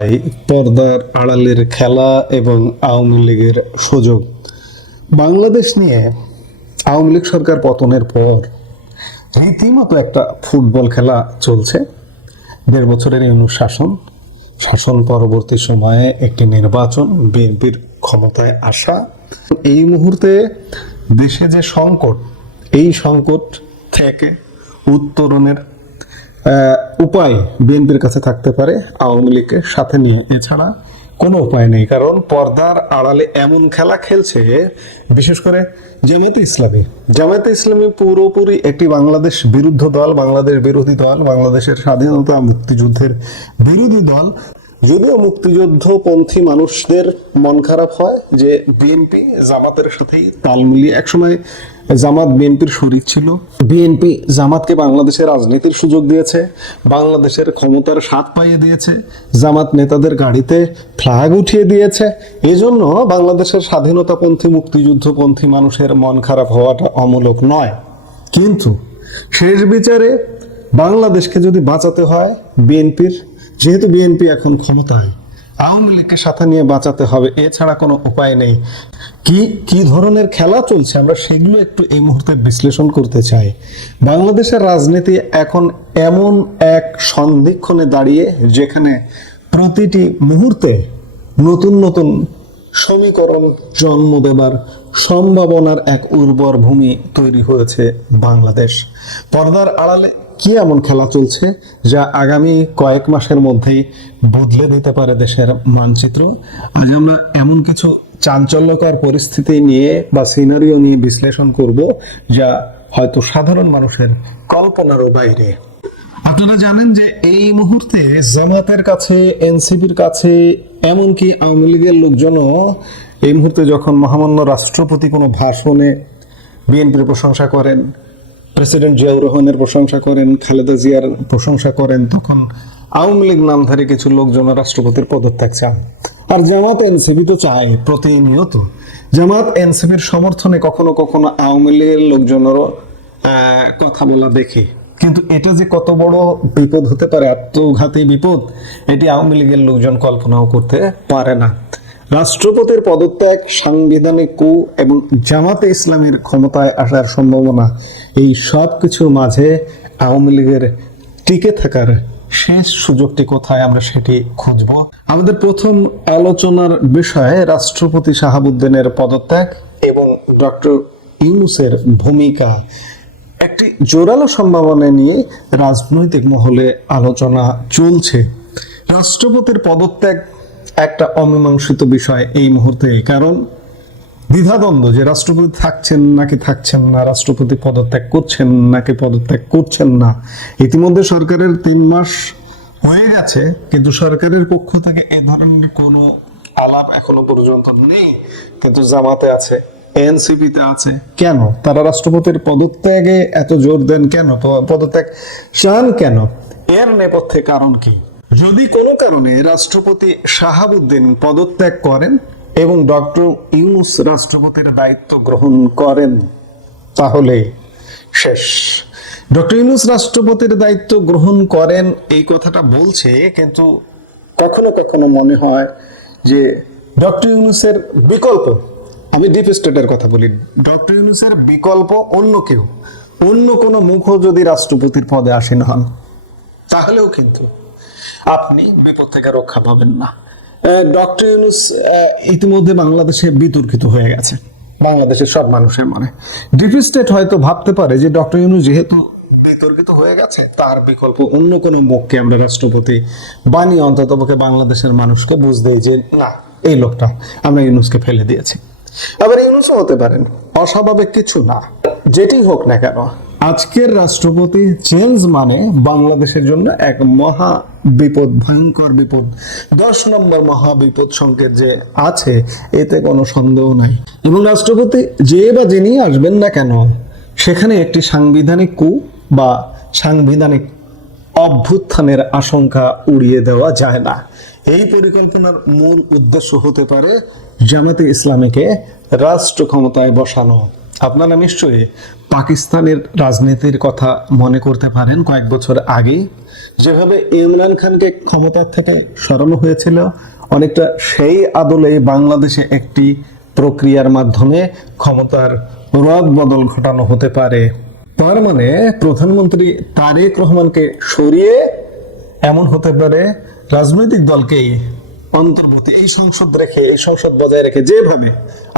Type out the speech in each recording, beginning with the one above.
এই পর্দার আড়ালের খেলা এবং আওয়ামী লীগের সুযোগ। বাংলাদেশ নিয়ে আওয়ামী লীগ সরকার পতনের পর রীতিমতো একটা ফুটবল খেলা চলছে। ১.৫ বছরের এই শাসন পরবর্তী সময়ে একটি নির্বাচন, বিএনপির ক্ষমতায় আসা। এই মুহূর্তে দেশে যে সংকট, এই সংকট থেকে উত্তরণের উপায় বিএনপির কাছে থাকতে পারে আওয়ামী লীগকে সাথে নিয়ে, এছাড়া কোনো উপায় নেই। কারণ পর্দার আড়ালে এমন খেলা খেলছে, বিশেষ করে জামায়াতে ইসলামী পুরোপুরি একটি বাংলাদেশ বিরুদ্ধ দল, বাংলাদেশ বিরোধী দল, বাংলাদেশের স্বাধীনতা মুক্তিযুদ্ধের বিরোধী দল। যদিও মুক্তিযুদ্ধপন্থী মানুষদের মন খারাপ হয় যে বিএনপি জামাতের সাথেই তাল মিলিয়ে, একসময় জামাত বিএনপির শরিক ছিল, বিএনপি জামাতকে বাংলাদেশের রাজনীতির সুযোগ দিয়েছে, বাংলাদেশের ক্ষমতার স্বাদ পাইয়ে দিয়েছে, জামাত নেতাদের গাড়িতে ফ্ল্যাগ উঠিয়ে দিয়েছে। এজন্য বাংলাদেশের স্বাধীনতাপন্থী মুক্তিযুদ্ধপন্থী মানুষের মন খারাপ হওয়াটা অমূলক নয়। কিন্তু শেষ বিচারে বাংলাদেশকে যদি বাঁচাতে হয় যেহেতু বিএনপি এখন ক্ষমতায়, আওয়ামী লীগকে সাথে নিয়ে বাঁচাতে হবে, এছাড়া কোনো উপায় নেই। কি ধরনের খেলা চলছে আমরা সেগুলো একটু এই মুহূর্তে বিশ্লেষণ করতে চাই। বাংলাদেশের রাজনীতি এখন এমন এক সন্ধিক্ষণে দাঁড়িয়ে, যেখানে প্রতিটি মুহূর্তে নতুন নতুন সমীকরণ জন্ম দেবার সম্ভাবনার এক উর্বর ভূমি তৈরি হয়েছে বাংলাদেশ। পর্দার আড়ালে কি এমন খেলা চলছে যা আগামী কয়েক মাসের মধ্যেই বদলে দিতে পারে দেশের মানচিত্র? আজ আমরা এমন কিছু চাঞ্চল্যকর পরিস্থিতি নিয়ে বা সিনারিও নিয়ে বিশ্লেষণ করব, যা হয়তো সাধারণ মানুষের কল্পনারও বাইরে। আপনারা জানেন যে এই মুহূর্তে জামাতের কাছে, এনসিপির কাছে, এমনকি আওয়ামী লীগের লোকজনও এই মুহূর্তে যখন মহামান্য রাষ্ট্রপতি কোনো ভাষণে বিএনপির প্রশংসা করেন, প্রেসিডেন্ট জিয়াউর রহমানের প্রশংসা করেন, খালেদা জিয়ার প্রশংসা করেন, তখন আওয়ামী লীগ নামধারী কিছু লোকজন রাষ্ট্রপতির পদত্যাগ চান। আর জামাত এনসিপি তো চায় প্রতিনিয়ত। জামাত এনসিপির সমর্থনে কখনো কখনো আওয়ামী লীগের লোকজনেরও কথা বলা দেখি। কিন্তু এটা যে কত বড় বিপদ হতে পারে, আত্মঘাতী বিপদ, এটি আওয়ামী লীগের লোকজন কল্পনাও করতে পারে না। রাষ্ট্রপতির পদত্যাগ, সাংবিধানিক কূ এবং জামাতে ইসলামীর ক্ষমতায় আসার সম্ভাবনা, এই সব কিছুর মাঝে আওয়ামী লীগের টিকে থাকার শেষ সুযোগটি কোথায়, আমরা সেটি খুঁজব। আমাদের প্রথম আলোচনার বিষয় রাষ্ট্রপতি শাহাবুদ্দিনের পদত্যাগ এবং ডক্টর ইউনূসের ভূমিকা। একটি জোরালো সম্ভাবনা নিয়ে রাজনৈতিক মহলে আলোচনা চলছে। রাষ্ট্রপতির পদত্যাগ একটা অমীমাংসিত বিষয় এই মুহূর্তে, কারণ দ্বিধাদ্বন্দ্ব যে রাষ্ট্রপতি থাকছেন নাকি থাকছেন না, রাষ্ট্রপতি পদত্যাগ করছেন নাকি পদত্যাগ করছেন না। ইতিমধ্যে সরকারের 3 মাস হয়ে গেছে, কিন্তু সরকারের পক্ষ থেকে এ ধরনের কোনো আলাপ এখনো পর্যন্ত নেই। কিন্তু জামাতে আছে, এনসিপিতে আছে। কেন তারা রাষ্ট্রপতির পদত্যাগে এত জোর দেন? কেন পদত্যাগ চান? কেন? এর নেপথ্যে কারণ কি? যদি কোনো কারণে রাষ্ট্রপতি শাহাবুদ্দিন পদত্যাগ করেন এবং ডক্টর ইউনূস রাষ্ট্রপতির দায়িত্ব গ্রহণ করেন, তাহলে শেষ। ডক্টর ইউনূস রাষ্ট্রপতির দায়িত্ব গ্রহণ করেন এই কথাটা বলছে, কিন্তু কখনো কখনো মনে হয় যে ডক্টর ইউনূসের বিকল্প, আমি ডিপ স্টেটের কথা বলি, ডক্টর ইউনূসের বিকল্প অন্য কেউ, অন্য কোনো মুখও যদি রাষ্ট্রপতির পদে আসীন হন, তাহলেও কিন্তু আপনি বিপদ থেকে রক্ষা পাবেন না। ডক্টর ইউনূস ইতিমধ্যে বাংলাদেশে বিতর্কিত হয়ে গেছে, বাংলাদেশের সব মানুষের মনে। ডিপ স্টেট হয়তো ভাবতে পারে যে ডক্টর ইউনূস যেহেতু বিতর্কিত হয়ে গেছে, তার বিকল্প অন্য কোনো মুখকে আমরা রাষ্ট্রপতি বানিয়ে অন্ততপক্ষে বাংলাদেশের মানুষকে বুঝতে যে না, এই লোকটা, আমরা ইউনূসকে ফেলে দিয়েছি। আবার ইউনূসও হতে পারেন, অস্বাভাবিক কিছু না। যেটি হোক না কেন, আজকের রাষ্ট্রপতি চেঞ্জ মানে বাংলাদেশের জন্য এক মহা বিপদ, ভয়ঙ্কর বিপদ। 10 নম্বর মহা বিপদ সংকেত যে আছে, এতে কোনো সন্দেহ নাই। এবং রাষ্ট্রপতি যে বা যিনি আসবেন না কেন, সেখানে একটি সাংবিধানিক কূ বা সাংবিধানিক অভ্যুত্থানের আশঙ্কা উড়িয়ে দেওয়া যায় না। এই পরিকল্পনার মূল উদ্দেশ্য হতে পারে জামাতে ইসলামীকে রাষ্ট্র ক্ষমতায় বসানো। আপনারা নিশ্চয়ই পাকিস্তানের রাজনীতির কথা মনে করতে পারেন। কয়েক বছর আগে যেভাবে ইমরান খানকে ক্ষমতা থেকে সরানো হয়েছিল, অনেকটা সেই আদলে বাংলাদেশে একটি প্রক্রিয়ার মাধ্যমে ক্ষমতার রদ বদল ঘটানো হতে পারে। তার মানে প্রধানমন্ত্রী তারেক রহমানকে সরিয়ে এমন হতে পারে রাজনৈতিক দলকেই অন্তর্ভুক্তি এই সংসদ বজায় রেখে, যেভাবে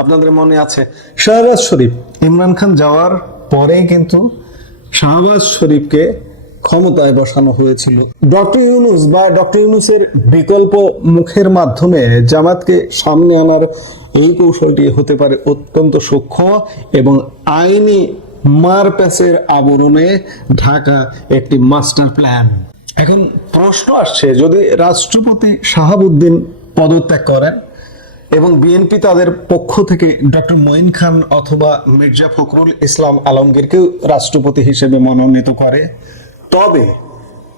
আপনাদের মনে আছে শাহবাজ শরীফ, ইমরান খান যাওয়ার পরেই কিন্তু শাহবাজ শরীফকে ক্ষমতায় বসানো হয়েছিল। ডক্টর ইউনূস বা ডক্টর ইউনূসের বিকল্প মুখের মাধ্যমে জামাতকে সামনে আনার এই কৌশলটি হতে পারে অত্যন্ত সূক্ষ্ম এবং আইনি মারপ্যাচের আবরণে ঢাকা একটি মাস্টার প্ল্যান। এখন প্রশ্ন আসছে, যদি রাষ্ট্রপতি শাহাবুদ্দিন পদত্যাগ করেন এবং বিএনপি তাদের পক্ষ থেকে ডক্টর মঈন খান অথবা মির্জা ফখরুল ইসলাম আলমগীরকেও রাষ্ট্রপতি হিসেবে মনোনীত করে, তবে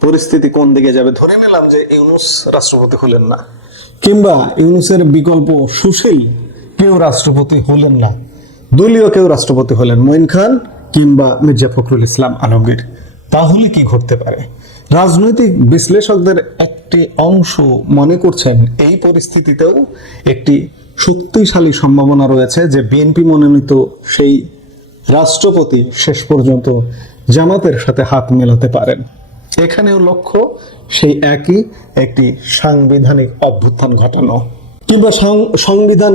পরিস্থিতি কোন দিকে যাবে? ধরে নিলাম যে ইউনূস রাষ্ট্রপতি হলেন না, কিংবা ইউনূসের বিকল্প সুশীল কেউ রাষ্ট্রপতি হলেন না, দলীয় কেউ রাষ্ট্রপতি হলেন, মঈন খান কিংবা মির্জা ফখরুল ইসলাম আলমগীর, তাহলে কি ঘটতে পারে? রাজনৈতিক বিশ্লেষকদের একটি অংশ মনে করছেন এই পরিস্থিতিতেও একটি শক্তিশালী সম্ভাবনা রয়েছে যে বিএনপি মনোনীত সেই রাষ্ট্রপতি শেষ পর্যন্ত জামাতের সাথে হাত মেলাতে পারেন। এখানেও লক্ষ্য সেই একই একটি সাংবিধানিক অভ্যুত্থান ঘটানো, কিংবা সংবিধান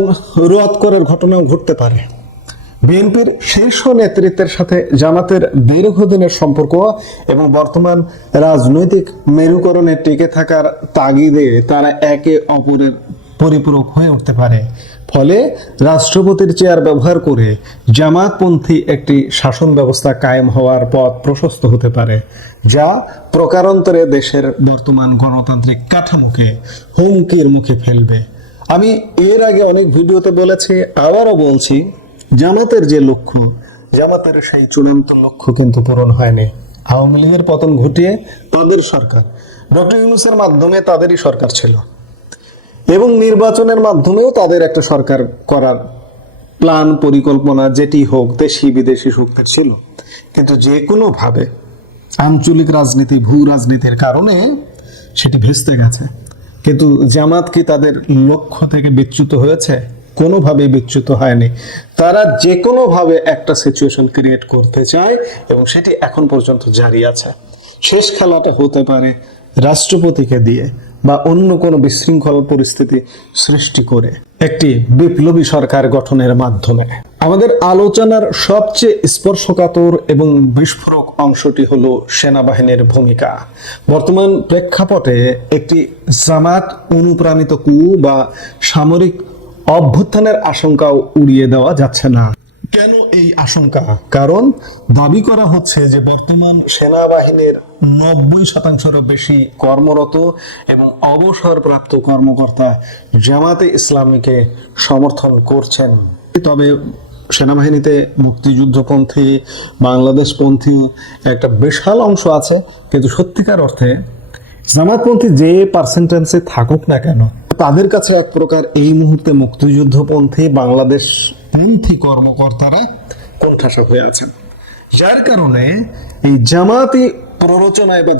রদ করার ঘটনাও ঘটতে পারে। বিএনপির শীর্ষ নেতৃত্বের সাথে জামাতের দীর্ঘদিনের সম্পর্ক এবং বর্তমান রাজনৈতিক মেরুকরণে টিকে থাকার তাগিদে তারা একে অপরের পরিপূরক হয়ে উঠতে পারে। ফলে রাষ্ট্রপতির চেয়ার ব্যবহার করে জামাতপন্থী একটি শাসন ব্যবস্থা কায়েম হওয়ার পথ প্রশস্ত হতে পারে, যা প্রকারান্তরে দেশের বর্তমান গণতান্ত্রিক কাঠামোকে হুমকির মুখে ফেলবে। আমি এর আগে অনেক ভিডিওতে বলেছি, আবারও বলছি, জামাতের যে লক্ষ্য, জামাতের সেই চূড়ান্ত লক্ষ্য কিন্তু পূরণ হয়নি। আওয়ামী লীগের পতন ঘটিয়ে তাদের সরকার, ডক্টর ইউনূসের মাধ্যমে তাদেরই সরকার ছিল এবং নির্বাচনের মাধ্যমেও তাদের একটা সরকার করার প্ল্যান পরিকল্পনা যেটি হোক দেশি বিদেশি শক্তির ছিল, কিন্তু যে কোনো ভাবে আঞ্চলিক রাজনীতি, ভূ রাজনীতির কারণে সেটি ভেস্তে গেছে। কিন্তু জামাত কি তাদের লক্ষ্য থেকে বিচ্যুত হয়েছে? কোনোভাবেই বিচ্যুত হয়নি। তারা যে কোনো ভাবে একটা সিচুয়েশন ক্রিয়েট করতে চায় এবং সেটি এখন পর্যন্ত জারি আছে। শেষ খেলাটা হতে পারে রাষ্ট্রপতিকে দিয়ে বা অন্য কোনো বিশৃঙ্খল পরিস্থিতি সৃষ্টি করে একটি বিপ্লবী সরকার গঠনের মাধ্যমে। আমাদের আলোচনার সবচেয়ে স্পর্শকাতর এবং বিস্ফোরক অংশটি হলো সেনাবাহিনীর ভূমিকা। বর্তমান প্রেক্ষাপটে একটি জামাত অনুপ্রাণিত কু বা সামরিক অভ্যুত্থানের আশঙ্কাও উড়িয়ে দেওয়া যাচ্ছে না। কেন এই আশঙ্কা? কারণ দাবি করা হচ্ছে যে বর্তমান সেনাবাহিনীর 90%-এরও বেশি কর্মরত এবং অবসরপ্রাপ্ত কর্মকর্তা জামাতে ইসলামীকে সমর্থন করছেন। তবে সেনাবাহিনীতে মুক্তিযুদ্ধপন্থী, বাংলাদেশপন্থী একটা বিশাল অংশ আছে, কিন্তু সত্যিকার অর্থে জামাতপন্থী যে পার্সেন্টেজে থাকুক না কেন, তাদের কাছে এক প্রকার এই মুহূর্তে মুক্তিযুদ্ধপন্থী, বাংলাদেশপন্থী কর্মকর্তারা কোণঠাসা হয়ে আছেন। যার কারণে এই জামাতি প্ররোচনায় বা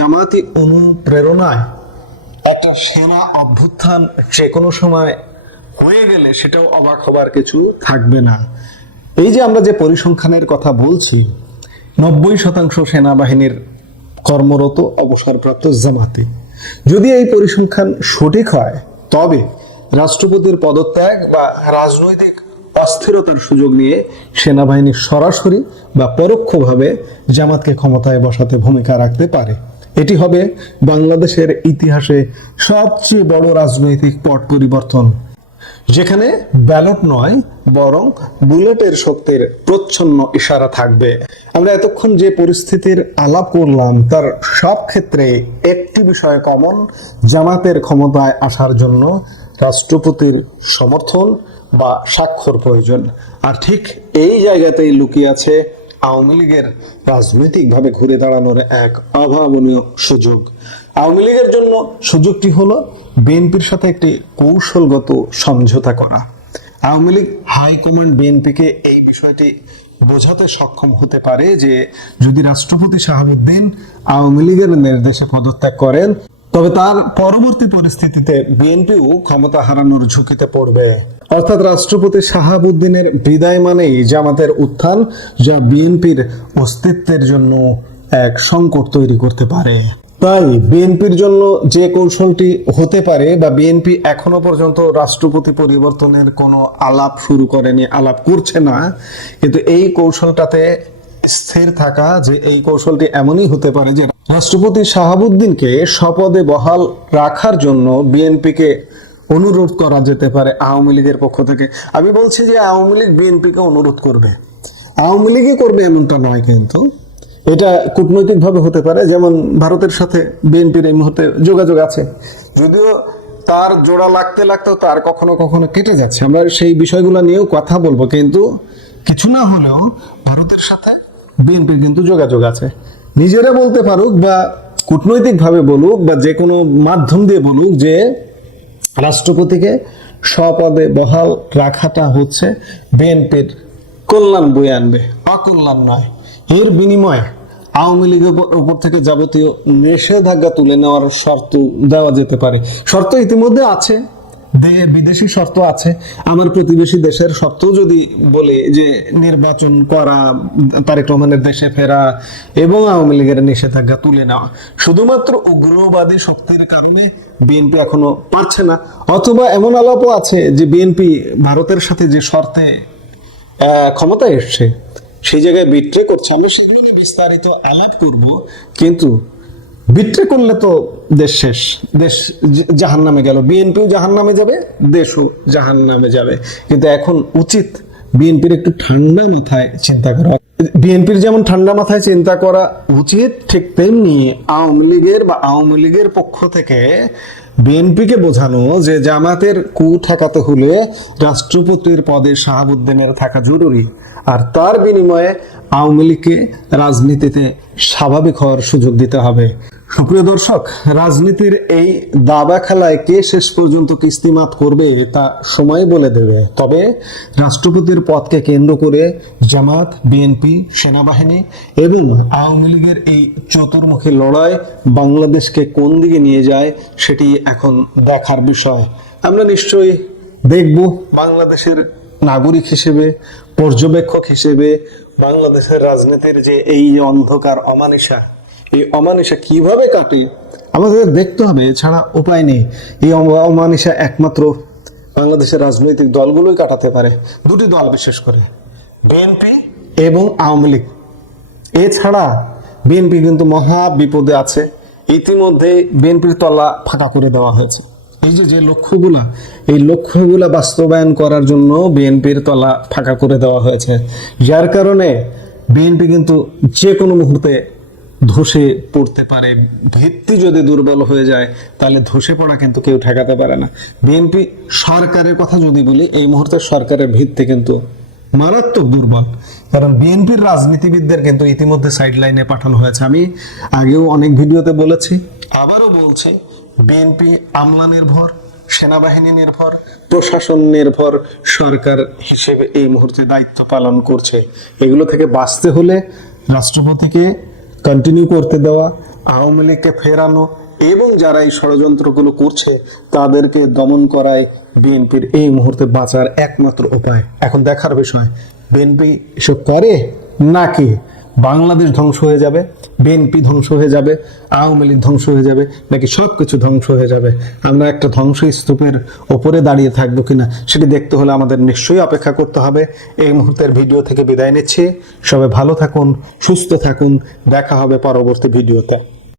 জামাতি অনুপ্রেরণায় একটা সেনা অভ্যুত্থান যে কোনো সময় হয়ে গেলে সেটাও অবাক হবার কিছু থাকবে না। এই যে আমরা যে পরিসংখ্যানের কথা বলছি, 90% সেনাবাহিনীর কর্মরত অবসরপ্রাপ্ত জামাতি, যদি এই পরিসংখ্যান সঠিক হয় তবে রাষ্ট্রপতির পদত্যাগ বা রাজনৈতিক অস্থিরতার সুযোগ নিয়ে সেনাবাহিনী সরাসরি বা পরোক্ষভাবে জামাতকে ক্ষমতায় বসাতে ভূমিকা রাখতে পারে। এটি হবে বাংলাদেশের ইতিহাসে সবচেয়ে বড় রাজনৈতিক পট পরিবর্তন, যেখানে ব্যালট নয় বরং বুলেটের শক্তির প্রচ্ছন্ন ইশারা থাকবে। আমরা এতক্ষণ যে পরিস্থিতির আলাপ করলাম তার সব ক্ষেত্রে একটি বিষয় কমন: জামাতের ক্ষমতায় আসার জন্য রাষ্ট্রপতির সমর্থন বা স্বাক্ষর প্রয়োজন। আর ঠিক এই জায়গাতেই লুকিয়ে আছে আওয়ামী লীগের রাজনৈতিকভাবে ঘুরে দাঁড়ানোর এক অভাবনীয় সুযোগ। আওয়ামী লীগের জন্য সুযোগটি হলো বিএনপির সাথে একটি কৌশলগত সমঝোতা করা। আওয়ামী লীগ হাইকমান্ড বিএনপিকে এই বিষয়টি বোঝাতে সক্ষম হতে পারে যে যদি রাষ্ট্রপতি শাহাবুদ্দিন আওয়ামী লীগের নির্দেশে পদত্যাগ করেন তবে তার পরবর্তী পরিস্থিতিতে বিএনপিও ক্ষমতা হারানোর ঝুঁকিতে পড়বে। অর্থাৎ রাষ্ট্রপতি শাহাবুদ্দিনের বিদায় মানেই জামাতের উত্থান, যা বিএনপির অস্তিত্বের জন্য এক সংকট তৈরি করতে পারে। তাই বিএনপির জন্য যে কৌশলটি হতে পারে, বা বিএনপি এখনো পর্যন্ত রাষ্ট্রপতি পরিবর্তনের কোনো আলাপ শুরু করেনি, আলাপ করছে না, কিন্তু এই কৌশলটাতে স্থির থাকা যে এই কৌশলটি এমনই হতে পারে যে রাষ্ট্রপতি শাহাবুদ্দিনকে স্বপদে বহাল রাখার জন্য বিএনপিকে অনুরোধ করা যেতে পারে আওয়ামী লীগের পক্ষ থেকে। আমি বলছি যে আওয়ামী লীগ বিএনপিকে অনুরোধ করবে, আওয়ামী লীগই করবে এমনটা নয়, কিন্তু এটা কূটনৈতিকভাবে হতে পারে। যেমন ভারতের সাথে বিএনপির এই মুহূর্তে যোগাযোগ আছে, যদিও তার জোড়া লাগতে লাগতেও তার কখনো কখনো কেটে যাচ্ছে, আমরা সেই বিষয়গুলো নিয়েও কথা বলবো, কিন্তু কিছু না হলেও ভারতের সাথে বিএনপির কিন্তু যোগাযোগ আছে। নিজেরা বলতে পারুক বা কূটনৈতিকভাবে বলুক বা যে কোনো মাধ্যম দিয়ে বলুক যে রাষ্ট্রপতিকে স্বপদে বহাল রাখাটা হচ্ছে বিএনপির কল্যাণ বয়ে আনবে, অকল্যাণ নয়। এর বিনিময়ে আওয়ামী লীগের উপর থেকে যাবতীয় নিষেধাজ্ঞা তুলে নেওয়ার শর্ত দেওয়া যেতে পারে। শর্ত ইতিমধ্যে আছে, বিদেশি শর্ত আছে। আমার প্রতিবেশী দেশের শর্ত যদি বলে যে নির্বাচন করা, তারেক রহমানের দেশে ফেরা এবং আওয়ামী লীগের নিষেধাজ্ঞা তুলে নেওয়া, শুধুমাত্র উগ্রবাদী শক্তির কারণে বিএনপি এখনো পারছে না। অথবা এমন আলাপও আছে যে বিএনপি ভারতের সাথে যে শর্তে ক্ষমতায় এসছে সেই জায়গায় বিট্রে করছে। আমরা সেগুলো নিয়ে বিস্তারিত আলাপ করব, কিন্তু বিট্রে করলে তো দেশ শেষ, দেশ জাহান্নামে গেল, বিএনপিও জাহান্নামে যাবে, দেশও জাহান্নামে যাবে। কিন্তু এখন উচিত বিএনপির একটু ঠান্ডা মাথায় চিন্তা করা। বিএনপির যেমন ঠান্ডা মাথায় চিন্তা করা উচিত, ঠিক তেমনি আওয়ামী লীগের পক্ষ থেকে বিএনপিকে বোঝানো যে জামাতের কু ঠেকাতে হলে রাষ্ট্রপতির পদে শাহাবুদ্দিনের থাকা জরুরি, আর তার বিনিময়ে আওয়ামী লীগকে রাজনীতিতে স্বাভাবিক হওয়ার সুযোগ দিতে হবে। সুপ্রিয় দর্শক, রাজনীতির এই দাবা খেলায় কে শেষ পর্যন্ত কিস্তিমাত করবে তা সময় বলে দেবে। তবে রাষ্ট্রপতির পদকে কেন্দ্র করে জামাত, বিএনপি, সেনাবাহিনী এবং আওয়ামী লীগের এই চতুর্মুখী লড়াই বাংলাদেশকে কোন দিকে নিয়ে যায় সেটি এখন দেখার বিষয়। আমরা নিশ্চয়ই দেখব, বাংলাদেশের নাগরিক হিসেবে, পর্যবেক্ষক হিসেবে বাংলাদেশের রাজনীতির যে এই অন্ধকার অমানিসা, এই অমানিসা কিভাবে কাটে আমাদের দেখতে হবে, এছাড়া উপায় নেই। এই অমানিসা একমাত্র বাংলাদেশের রাজনৈতিক দলগুলোই কাটাতে পারে, দুটি দল বিশেষ করে, বিএনপি এবং আওয়ামী লীগ। এছাড়া বিএনপি কিন্তু মহা বিপদে আছে। ইতিমধ্যে বিএনপির তলা ফাঁকা করে দেওয়া হয়েছে। এই যে লক্ষ্যগুলা বাস্তবায়ন করার জন্য বিএনপির তলা ফাঁকা করে দেওয়া হয়েছে, যার কারণে বিএনপি কিন্তু যে কোনো মুহূর্তে ধসে পড়তে পারে। ভিত্তি যদি দুর্বল হয়ে যায় তাহলে ধসে পড়া কিন্তু কেউ ঠেকাতে পারে না। বিএনপি সরকারের কথা যদি বলি, এই মুহূর্তে সরকারের ভিত্তি কিন্তু মারাত্মক দুর্বল, কারণ বিএনপির রাজনীতিবিদদের কিন্তু ইতিমধ্যে সাইড লাইনে পাঠানো হয়েছে। আমি আগেও অনেক ভিডিওতে বলেছি, আবারও বলছি, বিএনপি আমলা নির্ভর, সেনাবাহিনী নির্ভর, প্রশাসন নির্ভর সরকার হিসেবে এই মুহূর্তে দায়িত্ব পালন করছে। এগুলো থেকে বাঁচতে হলে রাষ্ট্রপতিকে কন্টিনিউ করতে দেওয়া, আওয়ামী লীগকে ফেরানো এবং যারা এই ষড়যন্ত্রগুলো করছে তাদেরকে দমন করাই বিএনপির এই মুহূর্তে বাঁচার একমাত্র উপায়। এখন দেখার বিষয়, বিএনপি এসব করে নাকি বাংলাদেশ ধ্বংস হয়ে যাবে, বিএনপি ধ্বংস হয়ে যাবে, আওয়ামী লীগ ধ্বংস হয়ে যাবে, নাকি সবকিছু ধ্বংস হয়ে যাবে। আমরা একটা ধ্বংসস্তূপের ওপরে দাঁড়িয়ে থাকবো কিনা সেটি দেখতে হলে আমাদের নিশ্চয়ই অপেক্ষা করতে হবে। এই মুহূর্তের ভিডিও থেকে বিদায় নিচ্ছি। সবাই ভালো থাকুন, সুস্থ থাকুন, দেখা হবে পরবর্তী ভিডিওতে।